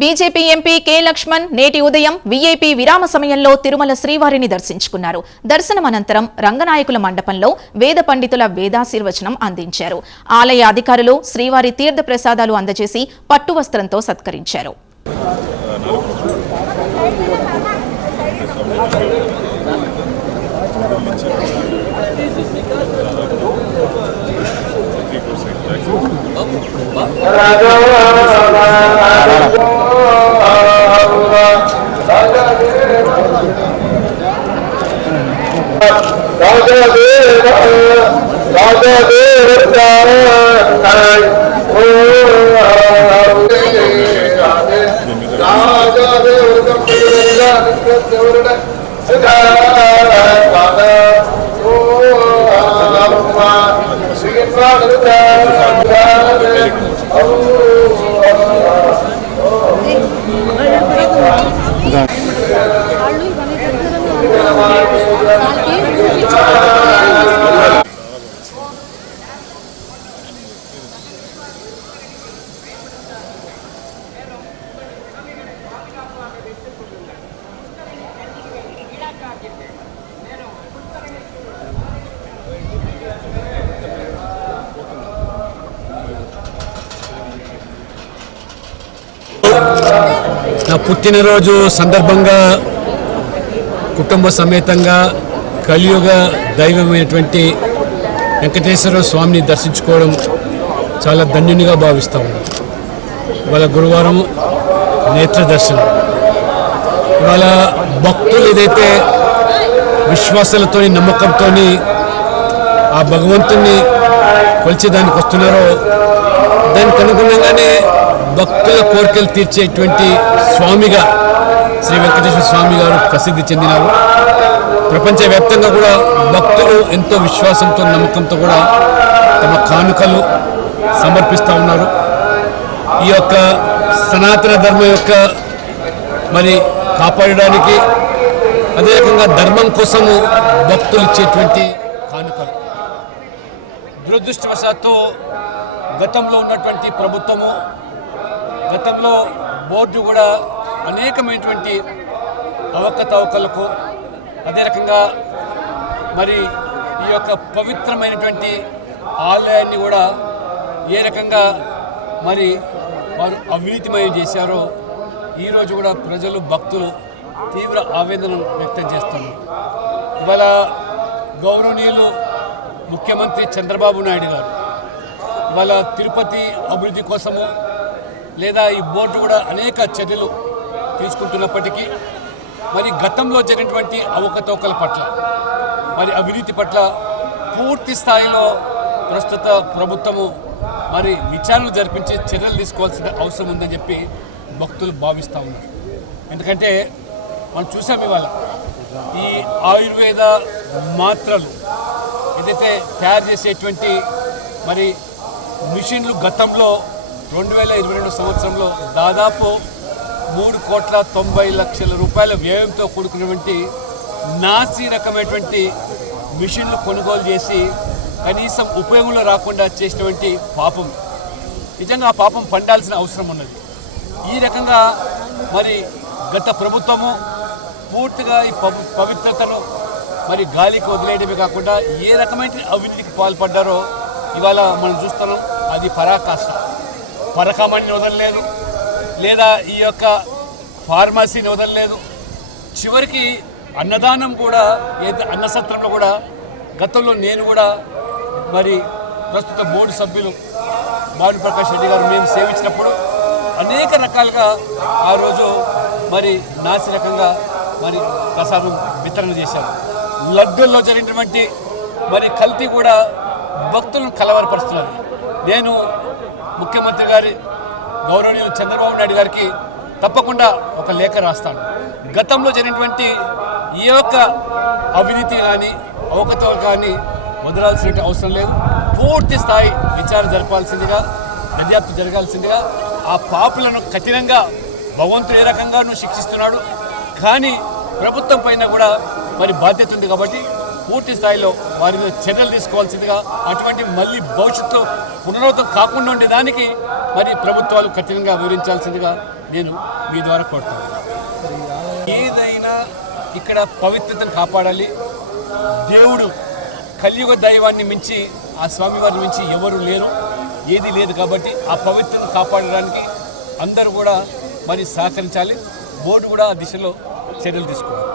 BJP MP K Laxman నేటి ఉదయం VIP విరామ సమయంలో తిరుమల శ్రీవారిని దర్శించుకున్నారు. దర్శనం అనంతరం రంగనాయకుల మండపంలో వేద పండితుల వేదాశీర్వచనం అందించారు. ఆలయ అధికారులు శ్రీవారి తీర్థ ప్రసాదాలు అందజేసి పట్టు వస్త్రంతో సత్కరించారు. నా పుట్టినరోజు సందర్భంగా కుటుంబ సమేతంగా కలియుగ దైవమైనటువంటి వెంకటేశ్వర స్వామిని దర్శించుకోవడం చాలా ధన్యునిగా భావిస్తా ఉన్నాను. ఇవాళ గురువారం నేత్ర దర్శనం. ఇవాళ భక్తులు ఏదైతే విశ్వాసాలతో నమ్మకంతో ఆ భగవంతుని కొలిచేదానికి వస్తున్నారో దానికి అనుగుణంగానే భక్తుల కోరికలు తీర్చేటువంటి స్వామిగా శ్రీ వెంకటేశ్వర స్వామి గారు ప్రసిద్ధి చెందినారు. ప్రపంచవ్యాప్తంగా కూడా భక్తులు ఎంతో విశ్వాసంతో నమ్మకంతో కూడా తమ కానుకలు సమర్పిస్తూ ఉన్నారు. ఈ యొక్క సనాతన ధర్మం యొక్క మరి కాపాడడానికి అదే రకంగా ధర్మం కోసము భక్తులు ఇచ్చేటువంటి కానుకలు. దురదృష్టవశాత్తు గతంలో ఉన్నటువంటి ప్రభుత్వము గతంలో బోర్డు కూడా అనేకమైనటువంటి అవకతవకలకు అదే రకంగా మరి ఈ యొక్క పవిత్రమైనటువంటి ఆలయాన్ని కూడా ఏ రకంగా మరి వారు అవినీతిమయం చేశారో ఈరోజు కూడా ప్రజలు భక్తులు తీవ్ర ఆవేదన వ్యక్తం చేస్తున్నారు. ఇవాళ గౌరవనీయులు ముఖ్యమంత్రి చంద్రబాబు నాయుడు గారు ఇవాళ తిరుపతి అభివృద్ధి కోసము లేదా ఈ బోర్డు కూడా అనేక చర్యలు తీసుకుంటున్నప్పటికీ మరి గతంలో జరిగినటువంటి అవకతవకల పట్ల మరి అవినీతి పట్ల పూర్తి స్థాయిలో ప్రస్తుత ప్రభుత్వము మరి విచారణలు జరిపించి చర్యలు తీసుకోవాల్సిన అవసరం ఉందని చెప్పి భక్తులు భావిస్తూ ఉన్నారు. ఎందుకంటే మనం చూసాం ఇవాళ ఈ ఆయుర్వేద మాత్రలు ఏదైతే తయారు చేసేటువంటి మరి మిషన్లు గతంలో 2022 సంవత్సరంలో దాదాపు 3,90,00,000 రూపాయల వ్యయంతో కూడుకున్నటువంటి నాసి రకమైనటువంటి మిషన్లు కొనుగోలు చేసి కనీసం ఉపయోగంలో రాకుండా చేసినటువంటి పాపం. నిజంగా ఆ పాపం పండాల్సిన అవసరం ఉన్నది. ఈ రకంగా మరి గత ప్రభుత్వము పూర్తిగా ఈ పవిత్రతను మరి గాలికి వదిలేయడమే కాకుండా ఏ రకమైన అవినీతికి పాల్పడ్డారో ఇవాళ మనం చూస్తున్నాం. అది పరాకాష్ట. పరకామణిని వదలలేదు, లేదా ఈ యొక్క ఫార్మసీని వదలలేదు. చివరికి అన్నదానం కూడా అన్నసత్రంలో కూడా గతంలో నేను కూడా మరి ప్రస్తుత బోర్డు సభ్యులు భానుప్రకాష్ రెడ్డి గారు మేము సేవించినప్పుడు అనేక రకాలుగా ఆ రోజు మరి నాసి రకంగా మరి ప్రసాదం వితరణ చేశారు. లడ్డూల్లో జరిగినటువంటి మరి కల్తీ కూడా భక్తులను కలవరపరుస్తున్నది. నేను ముఖ్యమంత్రి గారి గౌరవనీయులు చంద్రబాబు నాయుడు గారికి తప్పకుండా ఒక లేఖ రాస్తాను. గతంలో జరిగినటువంటి ఈ యొక్క అవినీతి కానీ అవకతవకలు కానీ వదలాల్సిన అవసరం లేదు. పూర్తి స్థాయి విచారణ జరపాల్సిందిగా, దర్యాప్తు జరగాల్సిందిగా, ఆ పాపులను కఠినంగా భగవంతుడు ఏ రకంగానూ శిక్షిస్తున్నాడు. కానీ ప్రభుత్వం పైన కూడా మరి బాధ్యత ఉంది కాబట్టి పూర్తి స్థాయిలో వారి మీద చర్యలు తీసుకోవాల్సిందిగా, అటువంటి మళ్ళీ భవిష్యత్తు పునరావృతం కాకుండా ఉండేదానికి మరి ప్రభుత్వాలు కఠినంగా వివరించాల్సిందిగా నేను మీ ద్వారా కోరుతాను. ఏదైనా ఇక్కడ పవిత్రతను కాపాడాలి. దేవుడు కలియుగ దైవాన్ని మించి, ఆ స్వామివారిని మించి ఎవరు లేరు, ఏది లేదు. కాబట్టి ఆ పవిత్రతను కాపాడడానికి అందరూ కూడా మరి సహకరించాలి. బోర్డు కూడా ఆ దిశలో చర్యలు తీసుకోవాలి.